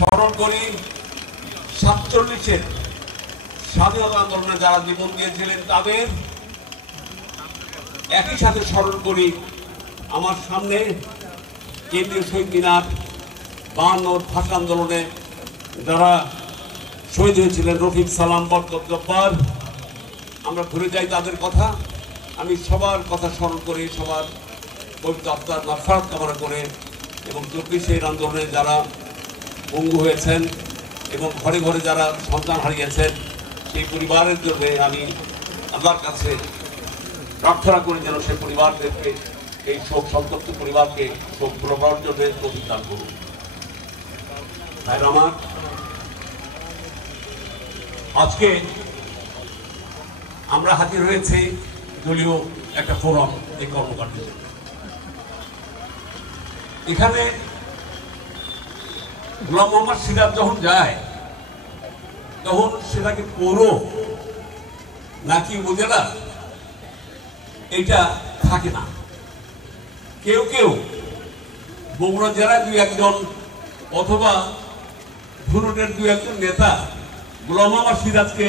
স্মরণ করি 47-এর স্বাধীনতা আন্দোলনে যারা জীবন দিয়েছিলেন তাদের। একই সাথে স্মরণ করি আমার সামনে কেন্দ্রীয় শহীদ মিনার 52 ভাষা আন্দোলনে যারা শহীদ হয়েছিলেন, রফিক, সালাম, বরকত, জব্বার। আমরা ঘুরে যাই তাদের কথা। আমি সবার কথা স্মরণ করে সবার পবিত্র আত্মার মাগফিরাত কামনা করে এবং 24-এর আন্দোলনে যারা পঙ্গু হয়েছেন এবং ঘরে ঘরে যারা সন্তান হারিয়েছেন সেই পরিবারের জন্য আমি আল্লাহর কাছে প্রার্থনা করি যেন সেই পরিবারদেরকে, এই শোক সন্তপ্ত পরিবারকে শোক প্রবাহের জন্য তৌফিক দান করুন। ভাইরা আমার, আজকে আমরা হাজির হয়েছি দলীয় একটা ফোরাম, এই কর্মকাণ্ডের জন্য। এখানে গোলাম মোহাম্মদ সিরাজ যখন যায় তখন সেটাকে পৌর নাকি উপজেলা এটা থাকে না। কেউ কেউ বগুড়া জেলায় 2-1 অথবা ধুনুটের 2-1 নেতা গোলাম মোহাম্মদ সিরাজকে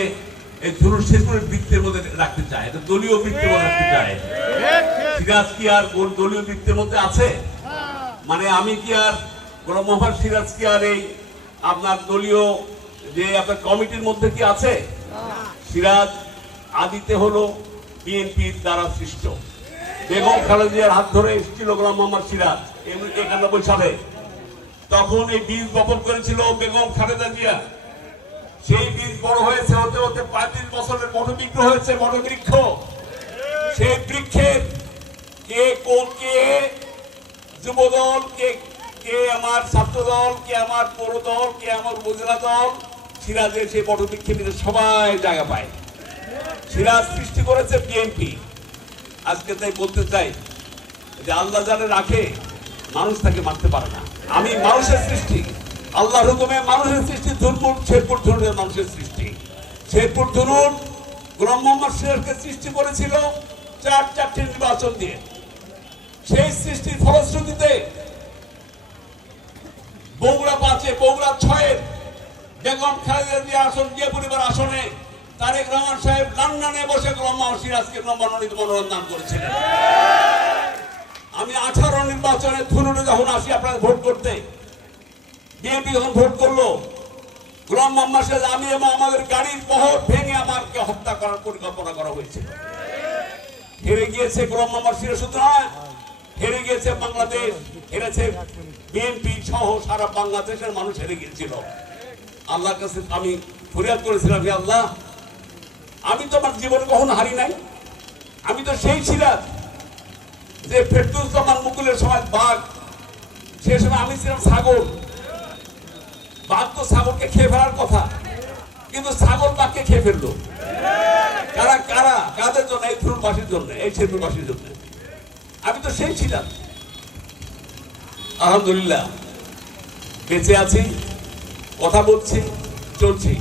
এই ধুনুট শেরপুরের বৃত্তের মধ্যে রাখতে চায়, এটা দলীয় বৃত্তের মধ্যে রাখতে চায়। সিরাজ কি আর দলীয় বৃত্তের মধ্যে আছে? মানে আমি কি আর গোলাম মোহাম্মদ সিরাজ কি আর এই আপনার দলীয় যে আপনার কমিটির মধ্যে কি আছে? সিরাজ আদিতে হলো বিএনপির দ্বারা সৃষ্ট। বেগম খালেদা জিয়ার হাত ধরে এসেছিল গোলাম মোহাম্মদ সিরাজ 91 সালে। তখন এই বীজ বপন করেছিল বেগম খালেদা জিয়া। সেই বীজ বড় হয়েছে, হতে হতে 35 বছরের বটবৃক্ষ হয়েছে, বটবৃক্ষ। সেই বৃক্ষের কে কোন, কে যুবদল, কে আমার ছাত্র দল, কে আমার পৌর দল, কে আমার উপজেলা দল, সিরাজের সেই বটবৃক্ষের ভিতরে সবাই জায়গা পায়। সিরাজ সৃষ্টি করেছে বিএনপি। আজকে তাই বলতে চাই যে আল্লাহ যারা রাখে মানুষ তাকে মারতে পারে না। আমি মানুষের সৃষ্টি, আল্লাহর হুকুমে মানুষের সৃষ্টি। ধুনপুর শেরপুর ধুনুটের মানুষের সৃষ্টি। শেরপুর ধুনুট গোলাম মোহাম্মদ সিরাজকে সৃষ্টি করেছিল 4টি নির্বাচন দিয়ে। সেই সৃষ্টির ফলশ্রুতিতে বগুড়া 5-এ, বগুড়া 6-এর বেগম খালেদা জিয়া আসন, যে পরিবার আসনে তারেক রহমান সাহেব লন্ডনে বসে গোলাম মোহাম্মদ সিরাজকে মনোনীত মনোনয়ন করেছিলেন। আমি 18 নির্বাচনে ধুনুটে যখন আসি আপনাদের ভোট করতে, বিএনপি যখন ভোট করলো, গোলাম মোহাম্মদ সিরাজ, আমি এবং আমাদের গাড়ির বহর ভেঙে আমাকে হত্যা করার পরিকল্পনা করা হয়েছিল। হেরে গিয়েছে গোলাম মোহাম্মদ সিরাজ, শুধু নয়, হেরে গিয়েছে বাংলাদেশ, হেরেছে বিএনপি সহ সারা বাংলাদেশের মানুষ হেরে গিয়েছিল। আল্লাহর কাছে আমি ফরিয়াদ করেছিলাম, হে আল্লাহ, আমি তো আমার জীবনে কখনো হারি নাই। আমি তো সেই সিরাজ যে ফেরদৌস মুকুলের সময় বাঘ, সে সময় আমি ছিলাম ছাগল। বাঘ তো ছাগলকে খেয়ে ফেলার কথা, কিন্তু ছাগল বাঘকে খেয়ে ফেললো। কারা কারা কাদের জন্য? এই ধুনুটবাসীর জন্য, এই শেরপুরবাসীর জন্য। আমি তো সেই ছিলাম। আলহামদুলিল্লাহ বেঁচে আছি, কথা বলছি, চলছি।